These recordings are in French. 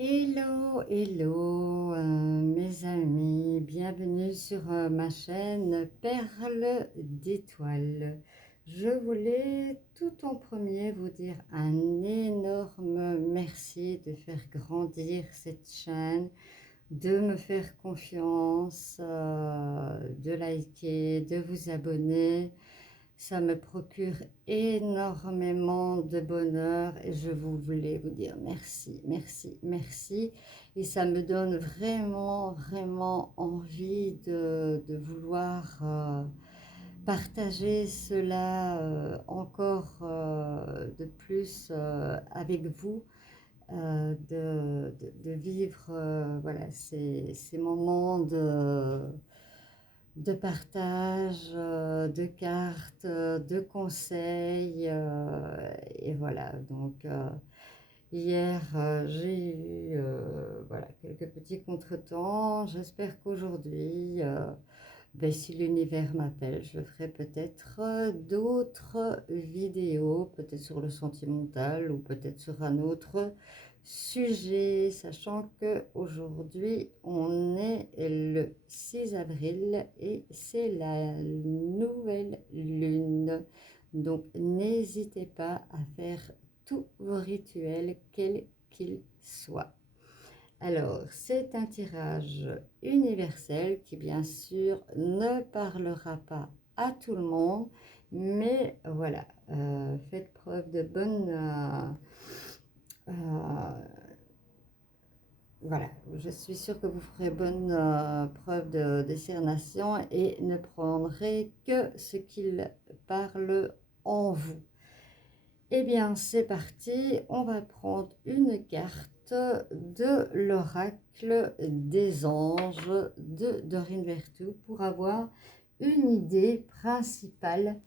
Hello, hello, mes amis, bienvenue sur ma chaîne Perles d'étoiles. Je voulais tout en premier vous dire un énorme merci de faire grandir cette chaîne, de me faire confiance, de liker, de vous abonner. Ça me procure énormément de bonheur et je voulais vous dire merci, merci, merci. Et ça me donne vraiment, vraiment envie de vouloir partager cela encore de plus avec vous, de vivre voilà, ces moments de partage, de cartes, de conseils. Et voilà, donc hier, j'ai eu voilà, quelques petits contretemps. J'espère qu'aujourd'hui, ben, si l'univers m'appelle, je ferai peut-être d'autres vidéos, peut-être sur le sentimental ou peut-être sur un autre sujet, sachant que aujourd'hui on est le 6 avril et c'est la nouvelle lune. Donc n'hésitez pas à faire tous vos rituels, quels qu'ils soient. Alors, c'est un tirage universel qui, bien sûr, ne parlera pas à tout le monde, mais voilà, faites preuve de bonne... voilà, je suis sûre que vous ferez bonne preuve de discernation et ne prendrez que ce qu'il parle en vous. Eh bien, c'est parti, on va prendre une carte de l'oracle des anges de Dorine Vertu pour avoir une idée principale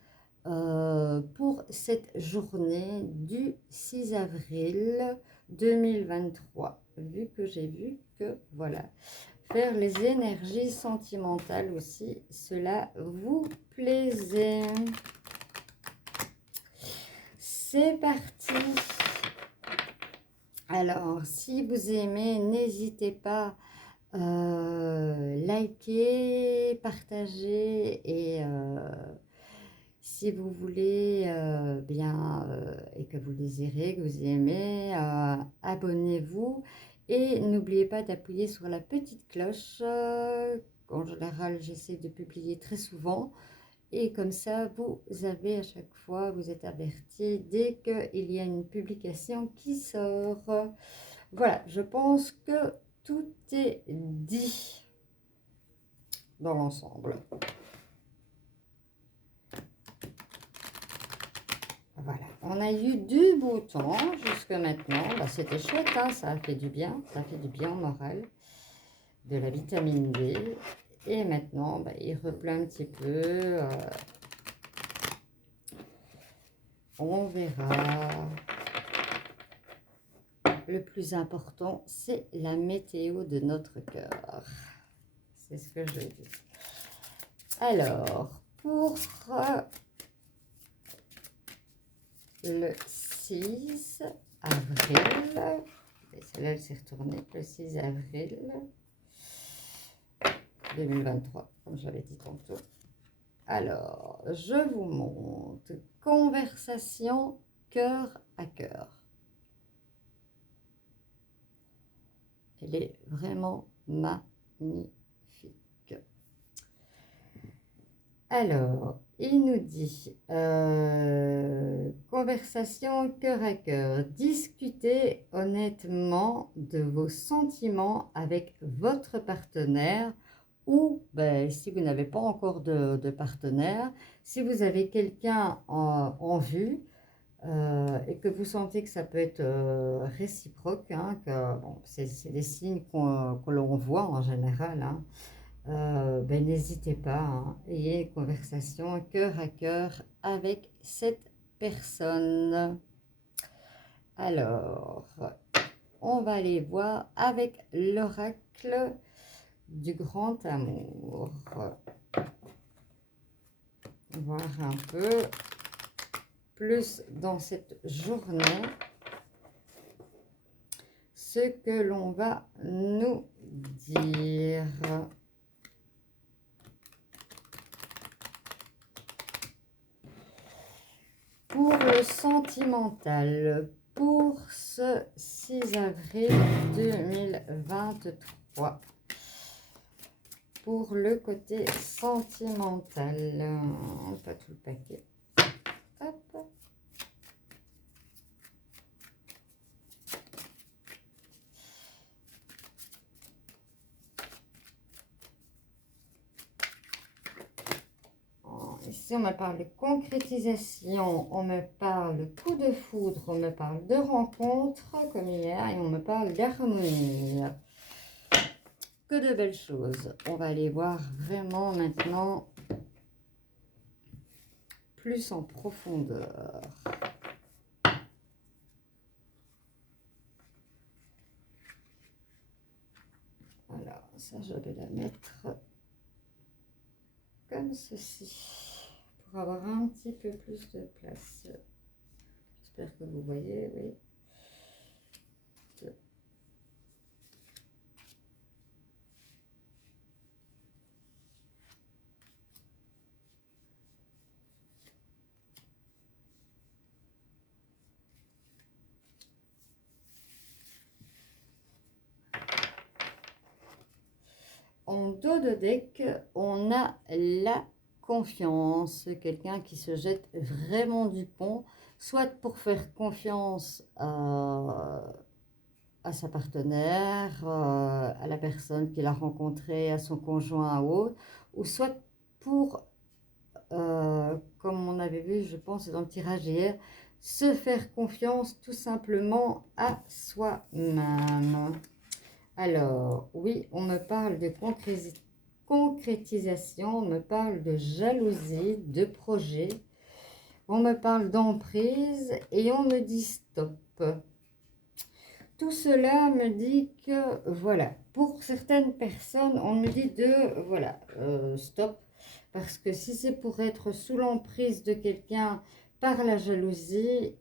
pour cette journée du 6 avril 2023. Vu que j'ai vu que, voilà, faire les énergies sentimentales aussi, cela vous plaisait. C'est parti. Alors, si vous aimez, n'hésitez pas liker, partager et si vous voulez bien et que vous désirez, que vous aimez, abonnez-vous et n'oubliez pas d'appuyer sur la petite cloche. En général, j'essaie de publier très souvent. Et comme ça, vous avez à chaque fois, vous êtes averti dès qu'il y a une publication qui sort. Voilà, je pense que tout est dit dans l'ensemble. Voilà, on a eu du beau temps jusque maintenant. Bah, c'était chouette, hein, ça a fait du bien. Ça fait du bien au moral. De la vitamine D. Et maintenant, bah, il repleut un petit peu. On verra. Le plus important, c'est la météo de notre cœur. C'est ce que je dis. Alors, pour le 6 avril, et celle-là, elle s'est retournée, le 6 avril 2023, comme j'avais dit tantôt. Alors, je vous montre conversation cœur à cœur. Elle est vraiment magnifique. Alors, il nous dit conversation cœur à cœur. Discutez honnêtement de vos sentiments avec votre partenaire ou ben, si vous n'avez pas encore de partenaire, si vous avez quelqu'un en vue, et que vous sentez que ça peut être réciproque, hein, que bon, c'est des signes que l'on voit en général, hein, ben, n'hésitez pas, hein, ayez une conversation cœur à cœur avec cette personne. Alors, on va aller voir avec l'oracle du grand amour. Voir un peu plus dans cette journée ce que l'on va nous dire. Pour le sentimental, pour ce 6 avril 2023. Pour le côté sentimental, pas tout le paquet. Hop. Ici, on me parle de concrétisation, on me parle de coup de foudre, on me parle de rencontre, comme hier, et on me parle d'harmonie. Que de belles choses. On va aller voir vraiment maintenant plus en profondeur. Voilà, ça, je vais la mettre comme ceci, pour avoir un petit peu plus de place. J'espère que vous voyez, oui. En dos de deck, on a la confiance, quelqu'un qui se jette vraiment du pont, soit pour faire confiance à sa partenaire, à la personne qu'il a rencontrée, à son conjoint ou autre, ou soit pour, comme on avait vu, je pense, dans le tirage hier, se faire confiance tout simplement à soi-même. Alors, oui, on me parle de concrétisation, on me parle de jalousie, de projet, on me parle d'emprise et on me dit stop. Tout cela me dit que, voilà, pour certaines personnes, on me dit de, voilà, stop. Parce que si c'est pour être sous l'emprise de quelqu'un par la jalousie,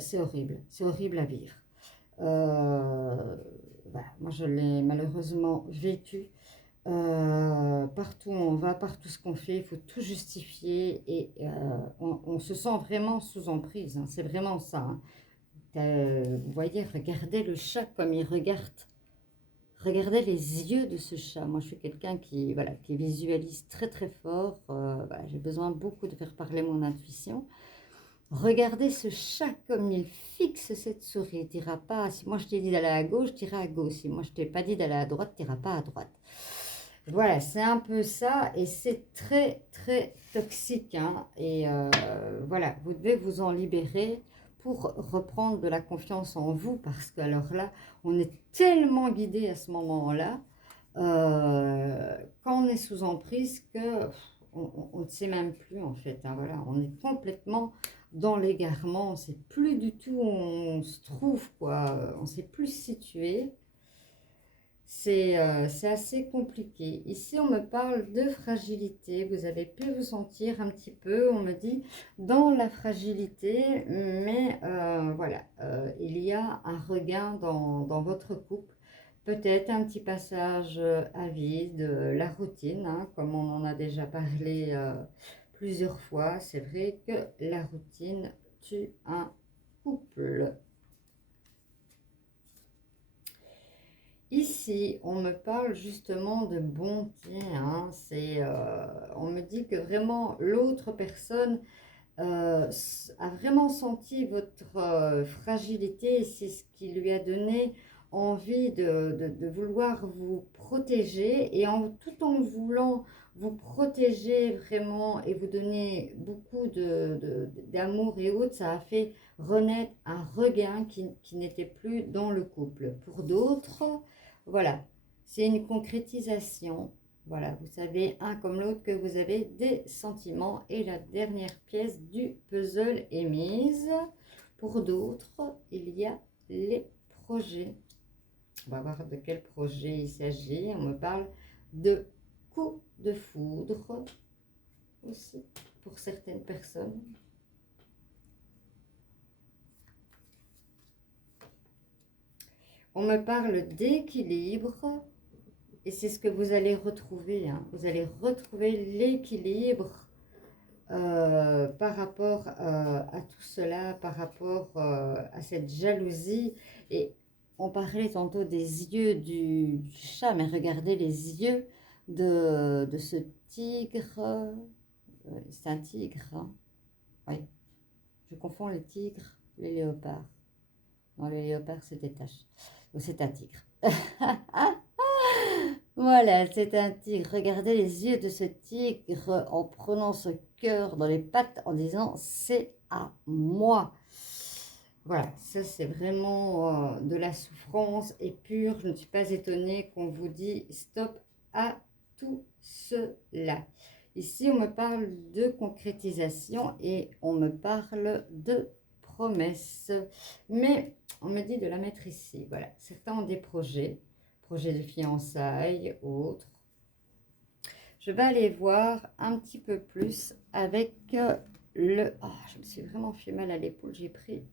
c'est horrible à vivre. Voilà, moi je l'ai malheureusement vécu. Partout où on va, partout ce qu'on fait, il faut tout justifier et on se sent vraiment sous emprise, hein, c'est vraiment ça. Hein. Vous voyez, regardez le chat comme il regarde. Regardez les yeux de ce chat. Moi, je suis quelqu'un qui, voilà, qui visualise très très fort. Voilà, j'ai besoin beaucoup de faire parler mon intuition. Regardez ce chat comme il fixe cette souris. Il dira pas, si moi je t'ai dit d'aller à gauche, tu iras à gauche. Si moi je t'ai pas dit d'aller à droite, tu iras pas à droite. Voilà, c'est un peu ça et c'est très très toxique. Hein, et voilà, vous devez vous en libérer pour reprendre de la confiance en vous parce que alors là, on est tellement guidé à ce moment-là quand on est sous emprise que on ne sait même plus en fait. Hein, voilà, on est complètement dans l'égarement, on ne sait plus du tout où on se trouve, quoi. On ne sait plus se situer. C'est assez compliqué. Ici, on me parle de fragilité. Vous avez pu vous sentir un petit peu, on me dit, dans la fragilité. Mais voilà, il y a un regain dans votre couple. Peut-être un petit passage à vide, la routine, hein, comme on en a déjà parlé plusieurs fois. C'est vrai que la routine tue un couple. Ici, on me parle justement de bonté. Hein, on me dit que vraiment l'autre personne a vraiment senti votre fragilité et c'est ce qui lui a donné envie de vouloir vous protéger et tout en voulant vous protéger vraiment et vous donner beaucoup d'amour et autres, ça a fait renaître un regain qui n'était plus dans le couple. Pour d'autres, voilà, c'est une concrétisation. Voilà, vous savez, un comme l'autre, que vous avez des sentiments. Et la dernière pièce du puzzle est mise. Pour d'autres, il y a les projets. On va voir de quel projet il s'agit. On me parle de coup de foudre aussi pour certaines personnes. On me parle d'équilibre et c'est ce que vous allez retrouver, hein. Vous allez retrouver l'équilibre par rapport à tout cela, par rapport à cette jalousie. Et on parlait tantôt des yeux du chat, mais regardez les yeux de ce tigre. C'est un tigre, hein. Oui, je confonds les tigres, les léopards. Non, les léopards se détachent. Donc c'est un tigre. Voilà, c'est un tigre. Regardez les yeux de ce tigre en prenant ce cœur dans les pattes en disant c'est à moi. Voilà, ça c'est vraiment de la souffrance et pure. Je ne suis pas étonnée qu'on vous dit stop à tout cela. Ici, on me parle de concrétisation et on me parle de promesses. Mais on me dit de la mettre ici. Voilà, certains ont des projets de fiançailles, autres. Je vais aller voir un petit peu plus avec le... Oh, je me suis vraiment fait mal à l'épaule, j'ai pris...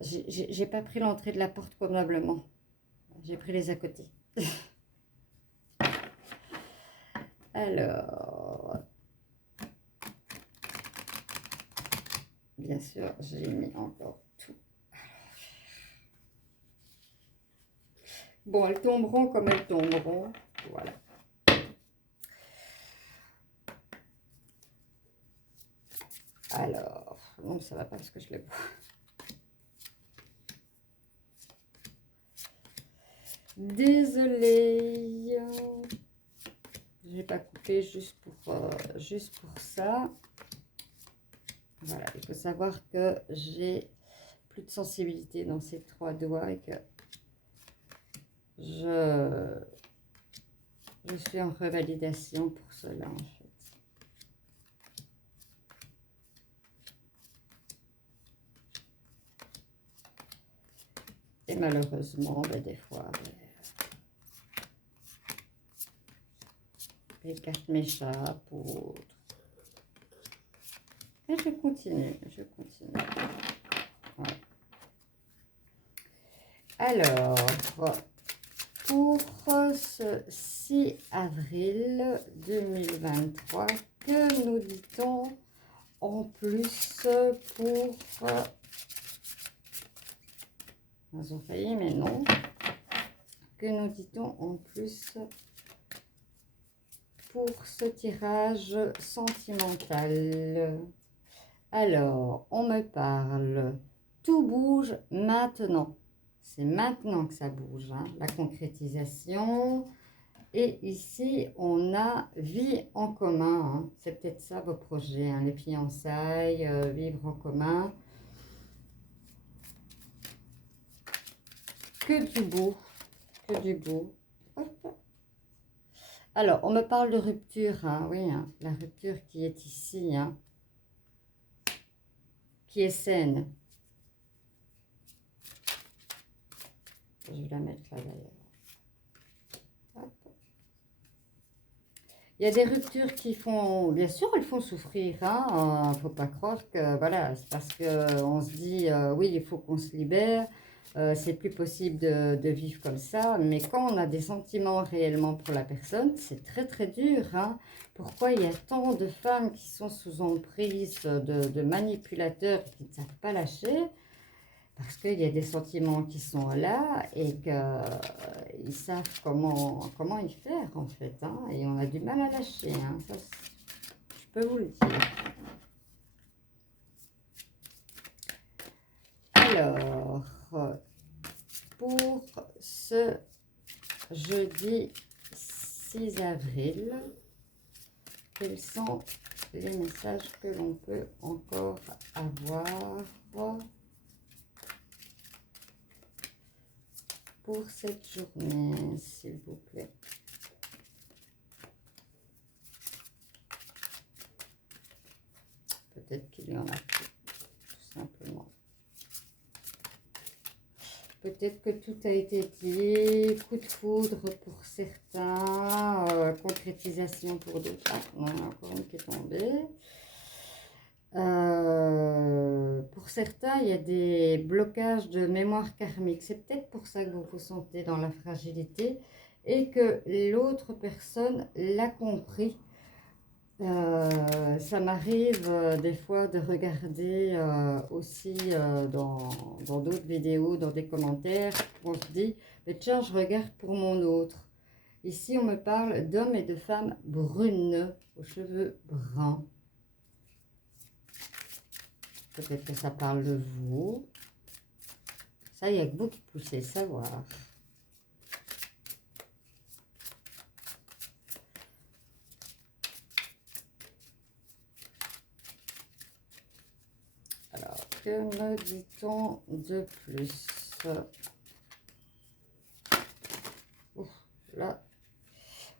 J'ai pas pris l'entrée de la porte convenablement. J'ai pris les à côté. Alors... Bien sûr, j'ai mis encore tout. Bon, elles tomberont comme elles tomberont. Voilà. Alors, non, ça va pas parce que je le vois. Désolée. Je n'ai pas coupé juste pour ça. Voilà, il faut savoir que j'ai plus de sensibilité dans ces 3 doigts et que je suis en revalidation pour cela, en fait. Et malheureusement, ben, des fois, les cartes m'échappent ou autre. Et je continue, je continue. Ouais. Alors, pour ce 6 avril 2023, que nous dit-on en plus pour... Ils ont failli, mais non. Que nous dit-on en plus pour ce tirage sentimental? Alors, on me parle, tout bouge maintenant. C'est maintenant que ça bouge, hein, la concrétisation. Et ici, on a vie en commun. Hein. C'est peut-être ça vos projets, hein, les fiançailles, vivre en commun. Que du beau, que du beau. Alors, on me parle de rupture, hein, oui, hein, la rupture qui est ici, hein, qui est saine. Je vais la mettre là d'ailleurs. Il y a des ruptures qui font, bien sûr, elles font souffrir. Hein, faut pas croire que, voilà, c'est parce qu'on se dit, oui, il faut qu'on se libère. C'est plus possible de vivre comme ça. Mais quand on a des sentiments réellement pour la personne, c'est très, très dur. Hein. Pourquoi il y a tant de femmes qui sont sous emprise de manipulateurs qui ne savent pas lâcher? Parce qu'il y a des sentiments qui sont là et qu'ils savent comment y faire en fait. Hein, et on a du mal à lâcher. Hein, ça, je peux vous le dire. Alors, pour ce jeudi 6 avril, quels sont les messages que l'on peut encore avoir pour cette journée, s'il vous plaît? Peut-être qu'il y en a plus, tout simplement. Peut-être que tout a été dit, coup de foudre pour certains, concrétisation pour d'autres. Ah, on en a encore une qui est tombée. Pour certains, il y a des blocages de mémoire karmique. C'est peut-être pour ça que vous vous sentez dans la fragilité et que l'autre personne l'a compris. Ça m'arrive des fois de regarder aussi dans d'autres vidéos, dans des commentaires, on se dit, mais tiens, je regarde pour mon autre. Ici, on me parle d'hommes et de femmes brunes, aux cheveux bruns. Peut-être que ça parle de vous. Ça, il n'y a que vous qui poussez savoir. Alors, que me dit-on de plus? Ouf, là.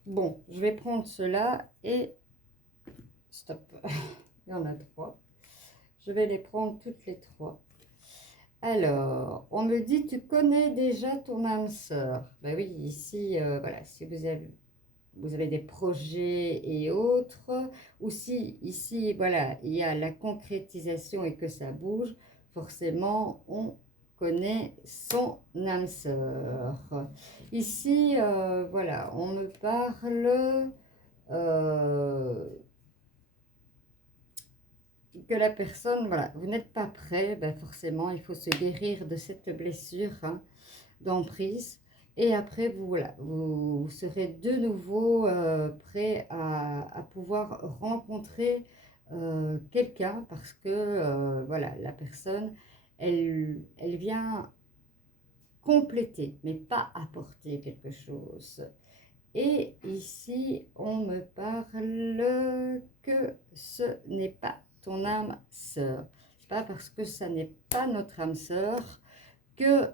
Bon, je vais prendre cela et... Stop. Il y en a 3. Je vais les prendre toutes les 3. Alors, on me dit, tu connais déjà ton âme sœur. Ben oui, ici, voilà, si vous avez des projets et autres, ou si ici, voilà, il y a la concrétisation et que ça bouge, forcément, on connaît son âme sœur. Ici, voilà, on me parle que la personne, voilà, vous n'êtes pas prêt, ben forcément, il faut se guérir de cette blessure hein, d'emprise. Et après, vous, voilà, vous serez de nouveau prêt à pouvoir rencontrer quelqu'un parce que, voilà, la personne, elle vient compléter, mais pas apporter quelque chose. Et ici, on me parle que ce n'est pas ton âme sœur. Pas parce que ça n'est pas notre âme sœur que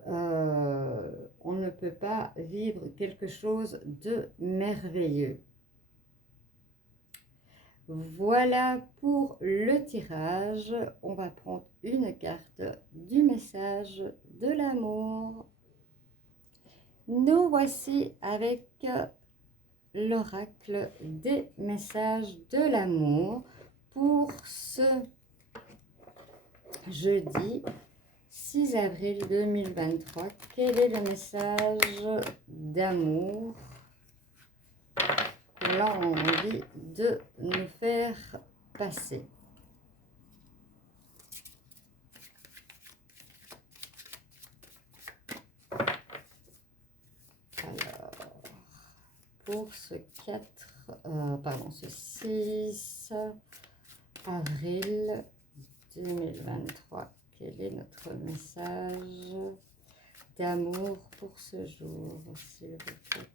on ne peut pas vivre quelque chose de merveilleux. Voilà pour le tirage. On va prendre une carte du message de l'amour. Nous voici avec l'oracle des messages de l'amour pour ce jeudi 6 avril 2023. Quel est le message d'amour que l'on a envie de nous faire passer? Alors, pour ce 6 avril 2023, quel est notre message d'amour pour ce jour, s'il vous plaît?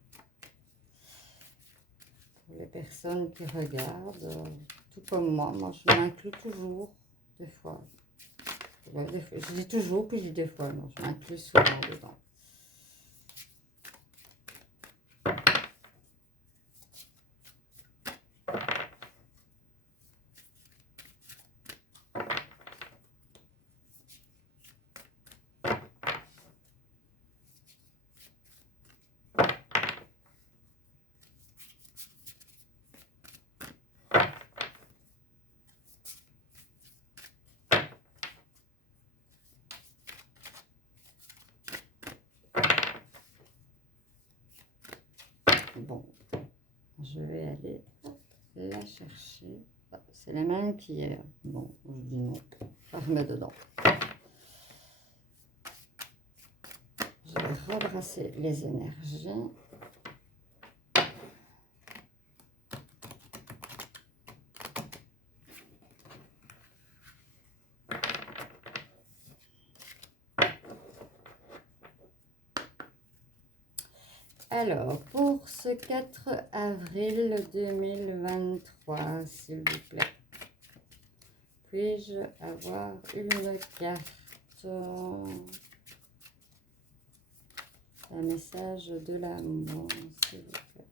Pour les personnes qui regardent, tout comme moi je m'inclus toujours, des fois. Je dis toujours, puis je dis des fois, non, je m'inclus souvent dedans. Bon, je vais aller la chercher. Ah, c'est la même qu'hier. Bon, je dis non. Je la remets dedans. Je vais rebrasser les énergies. Alors, pour ce 4 avril 2023, s'il vous plaît, puis-je avoir une carte, un message de l'amour, s'il vous plaît.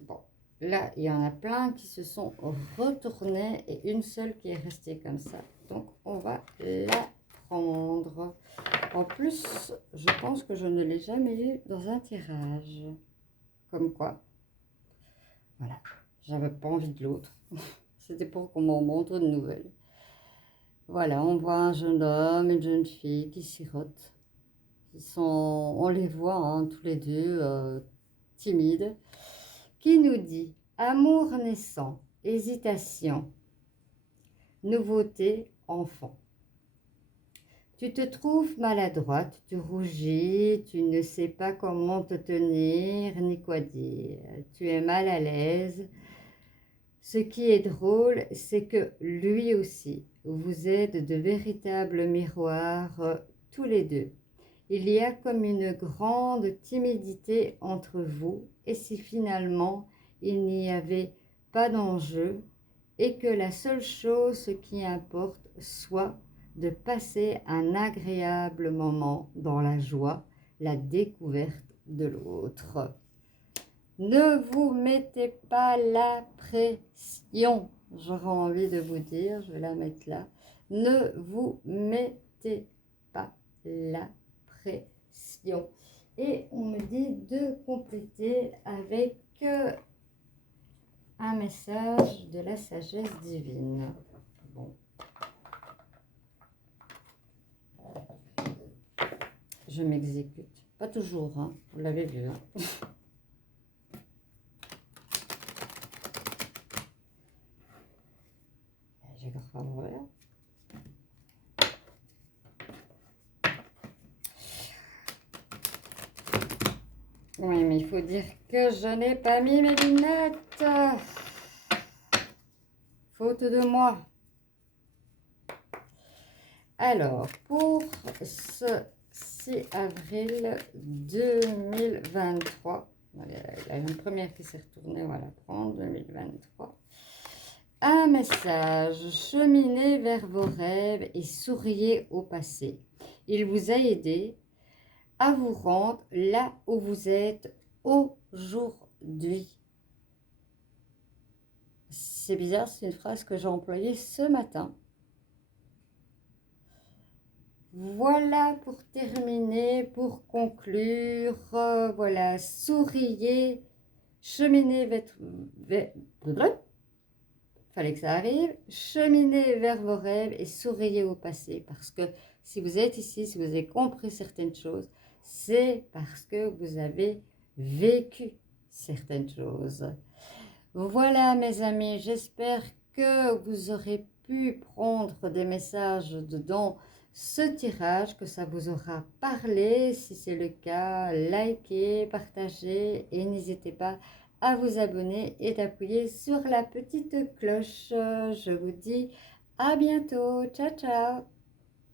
Bon, là, il y en a plein qui se sont retournés et une seule qui est restée comme ça. Donc, on va la prendre. En plus, je pense que je ne l'ai jamais eu dans un tirage. Comme quoi, voilà, j'avais pas envie de l'autre. C'était pour qu'on m'en montre de nouvelles. Voilà, on voit un jeune homme et une jeune fille qui sirotent. On les voit hein, tous les deux timides. Qui nous dit amour naissant, hésitation, nouveauté, enfant. Tu te trouves maladroite, tu rougis, tu ne sais pas comment te tenir ni quoi dire. Tu es mal à l'aise. Ce qui est drôle, c'est que lui aussi, vous êtes de véritables miroirs tous les deux. Il y a comme une grande timidité entre vous, et si finalement il n'y avait pas d'enjeu, et que la seule chose qui importe soit de passer un agréable moment dans la joie, la découverte de l'autre. Ne vous mettez pas la pression, j'aurais envie de vous dire, je vais la mettre là. Ne vous mettez pas la pression. Et on me dit de compléter avec un message de la sagesse divine. Bon. Je m'exécute. Pas toujours, hein. Vous l'avez vu. Hein. J'ai grave voilà. Oui, mais il faut dire que je n'ai pas mis mes lunettes. Faute de moi. Alors, pour ce 6 avril 2023, il y a une première qui s'est retournée, on va la prendre, 2023. Un message, cheminez vers vos rêves et souriez au passé. Il vous a aidé à vous rendre là où vous êtes aujourd'hui. C'est bizarre, c'est une phrase que j'ai employée ce matin. Voilà pour terminer, pour conclure, voilà, souriez, cheminez fallait que ça arrive, cheminez vers vos rêves et souriez au passé, parce que si vous êtes ici, si vous avez compris certaines choses, c'est parce que vous avez vécu certaines choses. Voilà mes amis, j'espère que vous aurez pu prendre des messages dedans ce tirage, que ça vous aura parlé. Si c'est le cas, likez, partagez et n'hésitez pas à vous abonner et d'appuyer sur la petite cloche. Je vous dis à bientôt. Ciao, ciao.